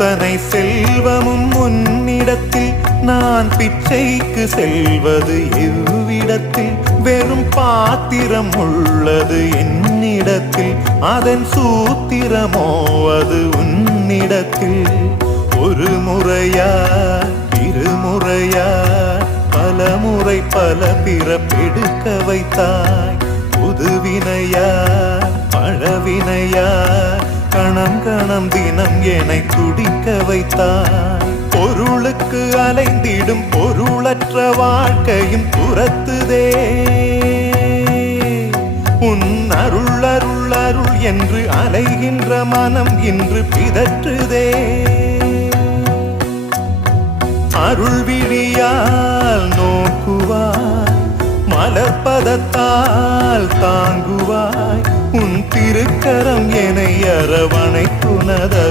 அத்தனை செல்வமும் உன்னிடத்தில் நான் பிச்சைக்கு செல்வது எவ்விடத்தில் வெறும் பாத்திரம் உள்ளது என்னிடத்தில் அதன் சூத்திரமோ அது உன்னிடத்தில் ஒரு முறையா இருமுறையா பல முறை பல பிறப்பெடுக்க வைத்தாய் புதுவினையா பழவினையா கணம் கணம் தினம் என்னை துடிக்க வைத்தாய் பொருளுக்கு அலைந்திடும் பொருளற்ற வாழ்க்கையும் துரத்துதே உன் அருள் அருள் அருள் என்று அலைகின்ற மனம் இன்று பிதற்றுதே அருள் விழியால் நோக்குவாய் மலர்பதத்தால் தாங்குவாய் உன் திருக்கரம் என்னை அரவணைத்துனதருள்